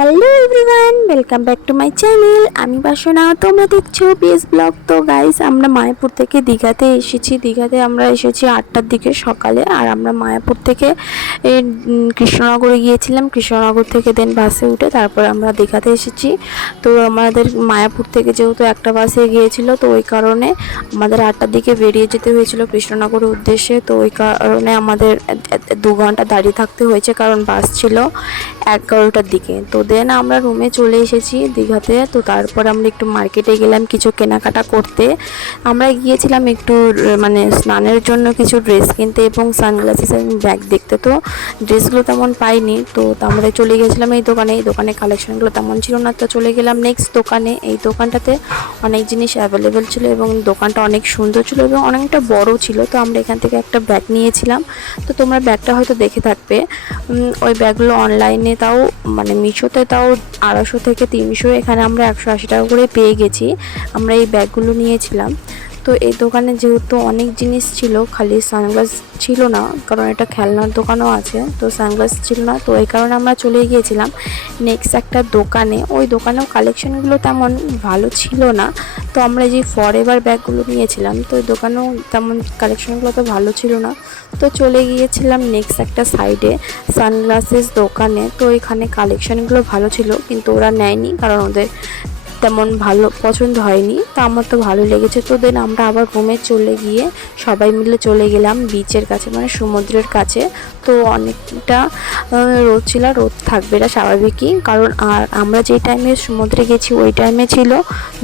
Hello everyone, welcome back to my channel. আমি বাসনা, তোমরা দেখছো বিএস ব্লগ। তো গাইস, আমরা মায়াপুর থেকে দীঘাতে এসেছি। দীঘাতে আমরা এসেছি 8টার দিকে সকালে। আর আমরা মায়াপুর থেকে কৃষ্ণনগরে গিয়েছিলাম। কৃষ্ণনগর থেকে দেন বাসে উঠে তারপর আমরা দীঘাতে এসেছি। তো আমাদের মায়াপুর থেকে যেহেতু একটা বাসে গিয়েছিল, তো ওই কারণে আমাদের 8টার দিকে বেরিয়ে যেতে হয়েছিল কৃষ্ণনগরের উদ্দেশ্যে। তো ওই কারণে আমাদের 2 ঘন্টা দাঁড়িয়ে থাকতে হয়েছে, কারণ বাস ছিল 11টার দিকে। তো দেন আমরা রুমে চলে এসেছি দীঘাতে। তো তারপর আমরা একটু মার্কেটে গেলাম কিছু কেনাকাটা করতে। আমরা গিয়েছিলাম একটু মানে স্নানের জন্য কিছু ড্রেস কিনতে এবং সানগ্লাসেস এবং ব্যাগ দেখতে। তো ড্রেসগুলো তেমন পাইনি, তো আমরা চলে গেছিলাম এই দোকানে। এই দোকানে কালেকশনগুলো তেমন ছিল না, তো চলে গেলাম নেক্সট দোকানে। এই দোকানটাতে অনেক জিনিস অ্যাভেলেবেল ছিল এবং দোকানটা অনেক সুন্দর ছিল এবং অনেকটা বড় ছিল। তো আমরা এখান থেকে একটা ব্যাগ নিয়েছিলাম। তো তোমরা ব্যাগটা হয়তো দেখে থাকবে। ওই ব্যাগগুলো অনলাইনে তাও মানে মিশোতে তাও 250 থেকে 300, এখানে আমরা 180 টাকা করে পেয়ে গেছি। আমরা এই ব্যাগগুলো নিয়েছিলাম। তো এই দোকানে যেহেতু অনেক জিনিস ছিল, খালি সানগ্লাস ছিল না, কারণ এটা খেলনার দোকানও আছে, তো সানগ্লাস ছিল না। তো এই কারণে আমরা চলে গিয়েছিলাম নেক্সট একটা দোকানে। ওই দোকানেও কালেকশনগুলো তেমন ভালো ছিল না। তো আমরা যে ফরএভার ব্যাগগুলো নিয়েছিলাম, তো ওই দোকানেও তেমন কালেকশনগুলো তো ভালো ছিল না। তো চলে গিয়েছিলাম নেক্সট একটা সাইডে সানগ্লাসেস দোকানে। তো এখানে কালেকশনগুলো ভালো ছিল, কিন্তু ওরা নেয়নি, কারণ ওদের তেমন ভালো পছন্দ হয়নি। তো আমার তো ভালো লেগেছে। তো দেন আমরা আবার রুমে চলে গিয়ে সবাই মিলে চলে গেলাম বিচের কাছে, মানে সমুদ্রের কাছে। তো অনেকটা রোদ ছিল, রোদ থাকবে এটা স্বাভাবিকই, কারণ আর আমরা যেই টাইমে সমুদ্রে গেছি ওই টাইমে ছিল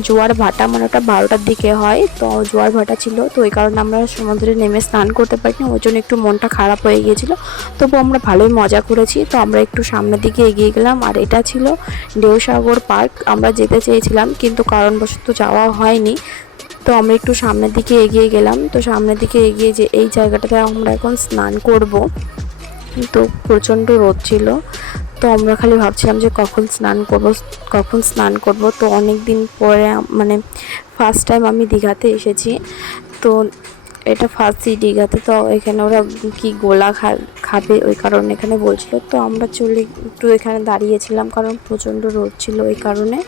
জোয়ার ভাটা, মানে ওটা 12টার দিকে হয়। তো জোয়ার ভাটা ছিল, তো ওই কারণে আমরা সমুদ্রে নেমে স্নান করতে পারিনি, ওই জন্য একটু মনটা খারাপ হয়ে গিয়েছিল। তবু আমরা ভালোই মজা করেছি। তো আমরা একটু সামনের দিকে এগিয়ে গেলাম, আর এটা ছিল ঢেউসাগর পার্ক। আমরা যেতে চেয়েছিলাম কিন্তু কারণবশত যাওয়া হয়নি। তো আমরা একটু সামনের দিকে এগিয়ে গেলাম। তো সামনের দিকে এগিয়ে যে এই জায়গাটাতে আমরা এখন স্নান করব। তো প্রচণ্ড রোদ ছিল। তো আমরা খালি ভাবছিলাম যে কখন স্নান করব। তো অনেক দিন পরে মানে ফার্স্ট টাইম আমি দীঘাতে এসেছি। তো এটা ফার্স্টই দীঘাতে। তো এখানে ওরা কি গোলা খাবে ওই কারণে এখানে বলছিল। তো আমরা চলে একটু এখানে দাঁড়িয়েছিলাম, কারণ প্রচণ্ড রোদ ছিল এই কারণে।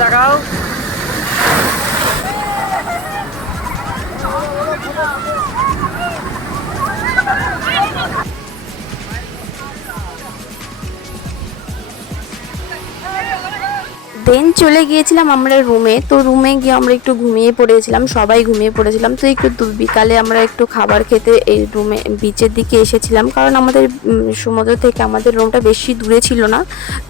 দেখাও দেন চলে গিয়েছিলাম আমরা রুমে। তো রুমে গিয়ে আমরা একটু ঘুমিয়ে পড়েছিলাম, সবাই ঘুমিয়ে পড়েছিলাম। তো একটু বিকালে আমরা একটু খাবার খেতে এই রুমে বিচের দিকে এসেছিলাম, কারণ আমাদের সমুদ্র থেকে আমাদের রুমটা বেশি দূরে ছিল না।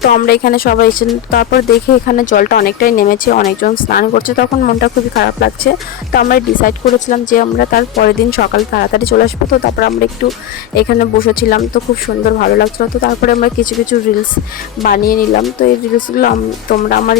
তো আমরা এখানে সবাই এসেছিলাম। তারপর দেখে এখানে জলটা অনেকটাই নেমেছে, অনেকজন স্নান করছে, তখন মনটা খুবই খারাপ লাগছে। তো আমরা ডিসাইড করেছিলাম যে আমরা তার পরের দিন সকালে তাড়াতাড়ি চলে আসবো। তো তারপর আমরা একটু এখানে বসেছিলাম, তো খুব সুন্দর ভালো লাগছিলো। তো তারপরে আমরা কিছু কিছু রিলস বানিয়ে নিলাম। তো এই রিলসগুলো তোমরা আমার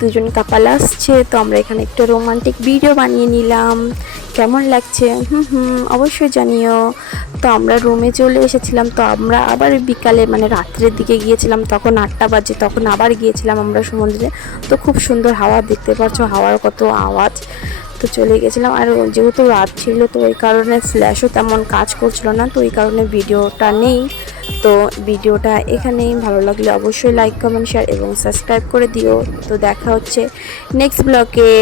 দুজন কাপাল আসছে। তো আমরা এখানে একটা রোমান্টিক ভিডিও বানিয়ে নিলাম। কেমন লাগছে অবশ্যই জানিও। তো আমরা রুমে চলে এসেছিলাম। তো আমরা আবার বিকালে মানে রাত্রের দিকে গিয়েছিলাম, তখন 8টা বাজে, তখন আবার গিয়েছিলাম আমরা সমুদ্রে। তো খুব সুন্দর হাওয়া, দেখতে পাচ্ছ হাওয়ার কত আওয়াজ। তো চলে গেছিলাম, আর যেহেতু রাত ছিল তো ওই কারণে ফ্ল্যাশও তেমন কাজ করছিল না, তো এই কারণে ভিডিওটা নেই। তো ভিডিওটা এখানেই, ভালো লাগলে অবশ্যই লাইক কমেন্ট শেয়ার এবং সাবস্ক্রাইব করে দিও। তো দেখা হচ্ছে নেক্সট ব্লগে।